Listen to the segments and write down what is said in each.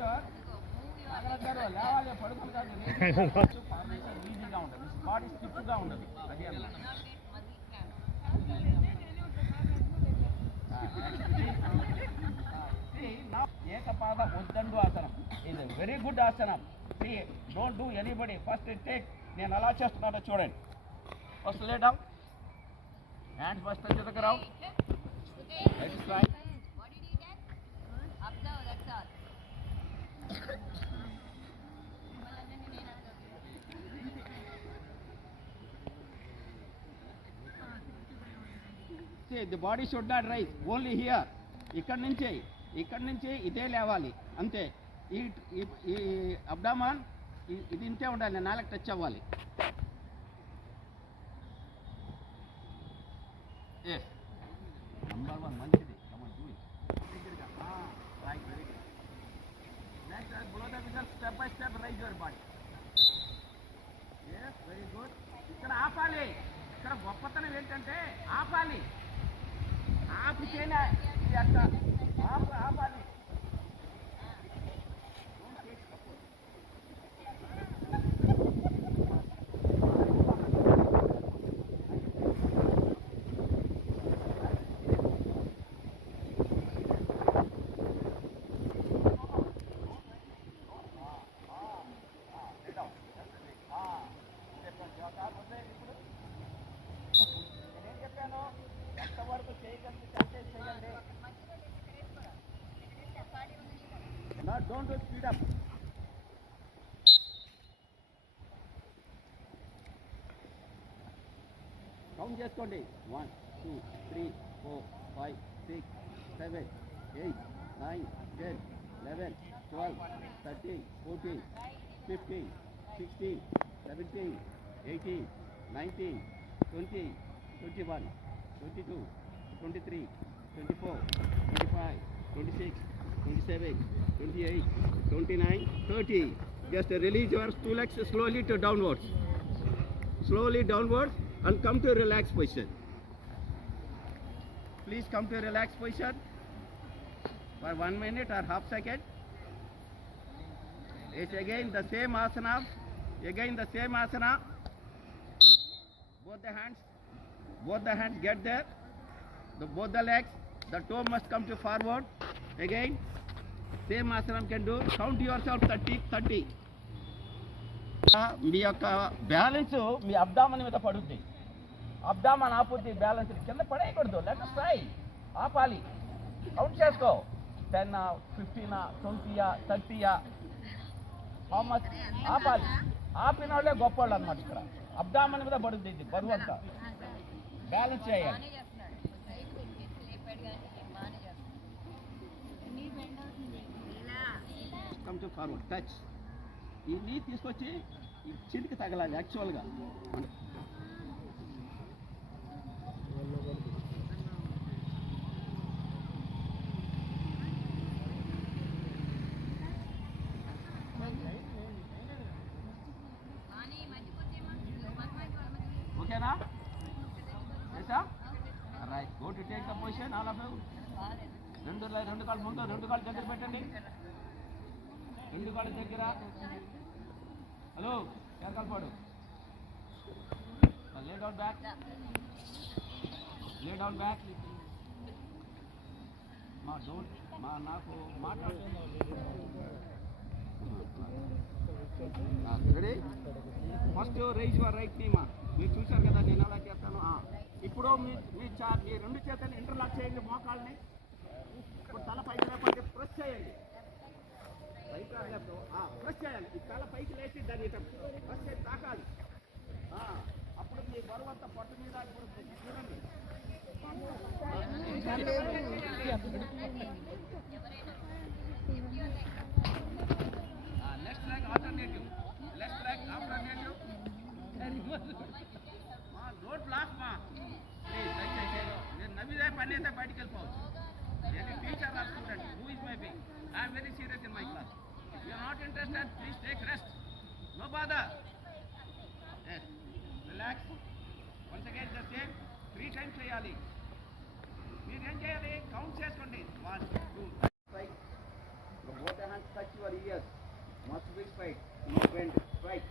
your లేవాలి పడుకుని కాదు ఈజీగా ఉంటుంది బాడీ స్టిఫ్గా ఉండదు అది ఏకపాద ఉద్దండు ఆసనం ఇది వెరీ గుడ్ ఆసనం don't do anybody first take నేను అలా చేస్తున్నానో చూడండి first lay down hands first touch the ground let's try See, the body should not rise, only here. ఇక్కడ నుంచి ఇదే లేవాలి అంతే. ఈ అబ్డామన్ ఇది ఇంతే ఉండాలి, నాలుగు టచ్ అవ్వాలి. నంబర్ 1 మంచిది. Come on do it. Right very good. Next below the vision step by step rise your body. yes very good. ఇక్కడ ఆపాలి. ఇక్కడ గొప్పతనం ఏంటంటే ఆపాలి. ఆపితేనే ఆపాలి. Don't speed up. Count చేసుకోండి 1 2 3 4 5 6 7 8 9 10 11 12 13 14 15 16 17 18 19 20 21 22 23 24 25 26 27 28 29 30. Just release your two legs slowly to downwards, and come to relaxed position. Please come to relaxed position for 1 minute or half second. It's again the same asana. Both the hands get there. Both the legs, the toe must come to forward. Again same ఆసనం can do. Count yourself 30. మీ యొక్క balance మీ అబ్డామన్ మీద పడుద్ది. అబ్డామన్ ఆపుద్ది, balance కింద పడేయకూడదు. Let us try. ఆపాలి. Count చేసుకో. 10 15 20 30. హౌ మచ్ ఆపాలి. ఆపిన వాళ్ళే గొప్పవాళ్ళు అనమాట. ఇక్కడ అబ్డామన్ మీద పడుద్ది ఇది బరువు అంతా. బ్యాలెన్స్ చేయాలి. Come to forward touch. ఈ నీ తీసుకొచ్చి ఈ చిటికి తగలాలి యాక్చువల్గా. ఓకేనా? Right. Go to take the position all of you. రెండు కాళ్ళు ముందు, రెండు కాళ్ళు దగ్గర పెట్టండి. రెండు కాళ్ళ దగ్గర. హలో ఎరకల్పాడు. Lay down back. నాకు ready. First raise your right knee. మీరు చూశారు కదా నేను ఎలా చేస్తాను. ఇప్పుడు మీ రెండు చేతులు ఇంటర్లాక్ చేయండి మోకాళ్ళని. ఇప్పుడు తల పైకి లేకపోతే ప్రెస్ చేయండి. ప్రెస్ చేయాలి. ఈ తల పైకి లేచి దాన్ని ప్రెస్ చేసి తాకాలి. అప్పుడు మీ బరువు అంతా పొట్ట మీద చూడండి. Left leg alternative. Don't laugh మా. నేను నవ్విదే పని అయితే బయటికి వెళ్ళిపోవచ్చు. Teacher or student, who is my being? I am very serious in my class. If you are not interested, please take rest. No bother. Yes. Relax. Once again the same 3 times చేయాలి. మీరు ఏం చేయాలి? కౌంట్ చేసుకోండి. 1 2 5. Both hands touch your straight no bend straight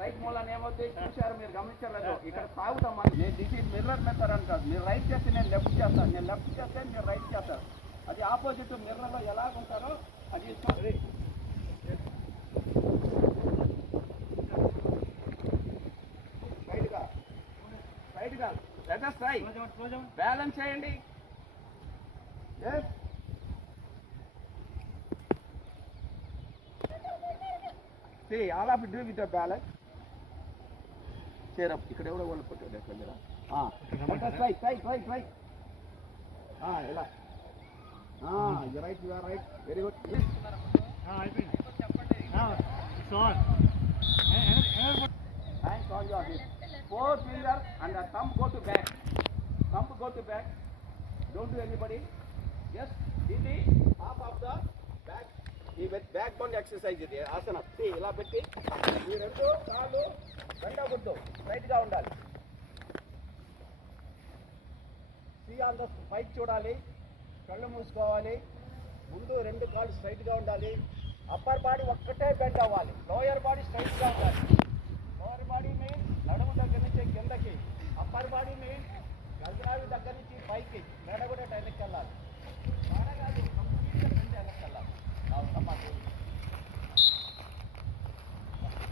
right మూలాన్ని ఏమవుతుంది చూశారు మీరు గమనించలేదు ఇక్కడ సాగుతాం మనం నేను దిస్ ఈజ్ మిర్రర్ మెథడ్ అని కాదు మీరు రైట్ చేస్తే నేను లెఫ్ట్ చేస్తాను నేను లెఫ్ట్ చేస్తే మీరు రైట్ చేస్తారు అది ఆపోజిట్ మిర్రర్లో ఎలాగ ఉంటారో అది స్ట్రైట్గా లేదా స్ట్రైట్ బ్యాలెన్స్ చేయండి See, all of you do with the balance. Cheer up. ఇక్కడ ఎవరో వాళ్ళు కొట్టాడు ఎక్కడ రైట్ ఇలా you right you are right very good అయిపోయింది చెప్పండి sir hands on your hip four finger and the thumb go to back don't do anybody yes ఇది half of the back ఈ బ్యాక్ బోన్ ఎక్సర్సైజ్ ఇది ఆసన ఇలా పెట్టి ఈ రెండు కాళ్ళు బెండకూడదు స్ట్రైట్గా ఉండాలి ఆన్ ద పైకి చూడాలి కళ్ళు మూసుకోవాలి ముందు రెండు కాళ్ళు స్ట్రైట్గా ఉండాలి అప్పర్ బాడీ ఒక్కటే బెండ్ అవ్వాలి లోయర్ బాడీ స్ట్రైట్గా ఉండాలి లోయర్ బాడీ మీన్ నడుము దగ్గర నుంచి కిందకి అప్పర్ బాడీ మీన్ గల్జరావి దగ్గర నుంచి పైకి మెడ కూడా వెనక్కి వెళ్ళాలి మెడ కాదు కంప్లీట్గా బెండ్ వెనక్కి వెళ్ళాలి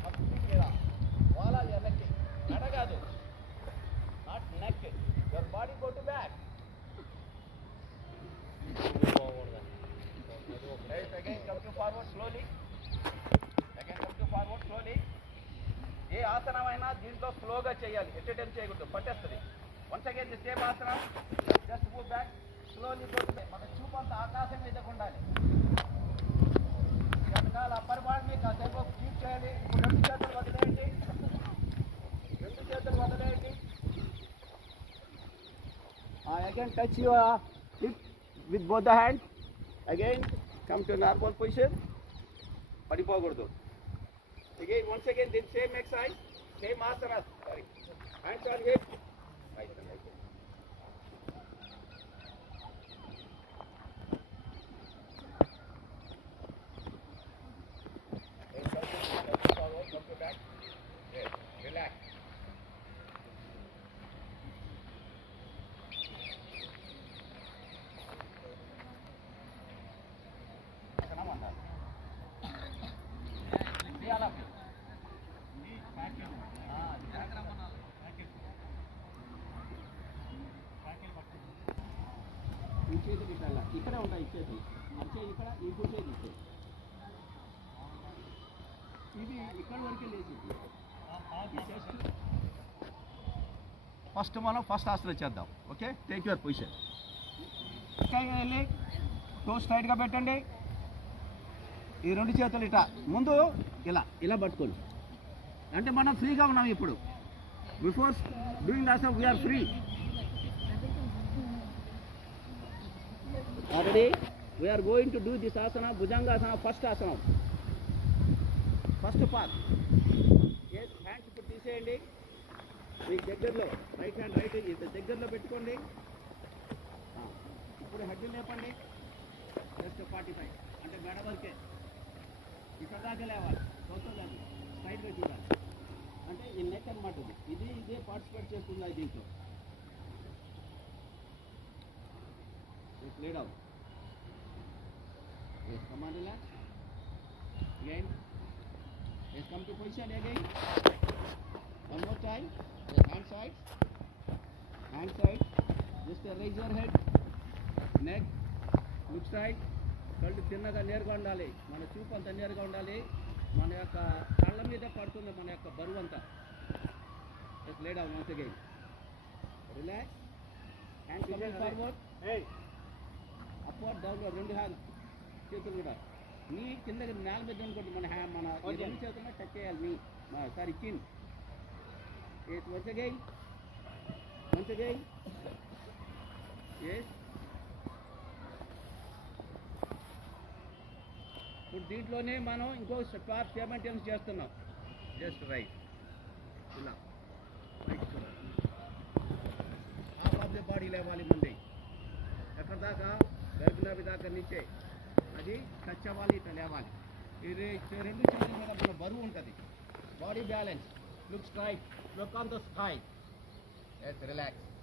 కంప్లీట్గా వాలాలి వెనక్కి మెడ కాదు not neck your body go to back again come to forward slowly ఏ ఆసనమైనా దీంట్లో స్లోగా చేయాలి ఎట్ టైం చేయకూడదు పట్టేస్తుంది once again the same Haasan just move back slowly go మన చూపు అంతా ఆకాశం మీదకు ఉండాలి వెనకాల అప్పర్ బాడీ కాసేపు కీప్ చేయాలి రెండు చేతులు వదిలేయండి again touch your hip with both the hands again come to normal position పడిపోకూడదు again once again this same exercise same asana sorry hands on hip come to back yes relax ఈ చేతులు ఇట్లా ఇక్కడే ఉంటాయి ఈ చేతులు మంచిగా ఇక్కడ ఈ చేతి ఇది ఇక్కడ వరకే లేచి ఫస్ట్ ఆసన చేద్దాం ఓకే టేక్ యువర్ పొజిషన్ వెళ్ళి టో స్ట్రైట్గా పెట్టండి ఈ రెండు చేతులు ఇట్లా ముందు ఇలా పట్టుకోండి అంటే మనం ఫ్రీగా ఉన్నాం ఇప్పుడు before doing asana we are free already we are going to do this asana bhujangasana first ఆసనం ఫస్ట్ పార్ట్ హ్యాండ్స్ ఇప్పుడు తీసేయండి మీకు దగ్గరలో రైట్ హ్యాండ్ రైట్ దగ్గరలో పెట్టుకోండి ఇప్పుడు హెడ్ లేపండి జస్ట్ 45 అంటే మెడ వరకే ఇక్కడ దాకా లేవాలి సొంతం సైడ్గా చూడాలి అంటే ఈ నెక్ అనమాట ఇదే పార్టిసిపేట్ చేస్తుంది దీంట్లో lay down yes come on relax again yes come to position again one more time yes hand side just raise your head neck look straight కళ్ళు చిన్నగా నేరుగా ఉండాలి మన చూపు అంతా నేరుగా ఉండాలి మన యొక్క కళ్ళ మీద పడుతుంది మన యొక్క బరువు అంతా just lay down once again relax hands coming forward hey upward డౌన్లో రెండు హ్యాండ్ చేతులు కూడా నీ కింద నేల మీద అనుకోండి మన రెండు చేతుల్లో టచ్ చేయాలి మీ సారీ చిన్ once again yes ఇప్పుడు దీంట్లోనే మనం ఇంకో పార్ట్ సైమల్టేనియస్ చేస్తున్నాం జస్ట్ రైట్ ఇలా right half of the body లేవాలి ముందే ఎక్కడ దాకా గర్భిణాభి దాకా నుంచే అది టచ్ అవ్వాలి ఇట్లా లేవాలి ఇది రెండు చేతుల మీద మన బరువు ఉంటుంది. Body balance. Look straight. Look on the sky. Yes relax.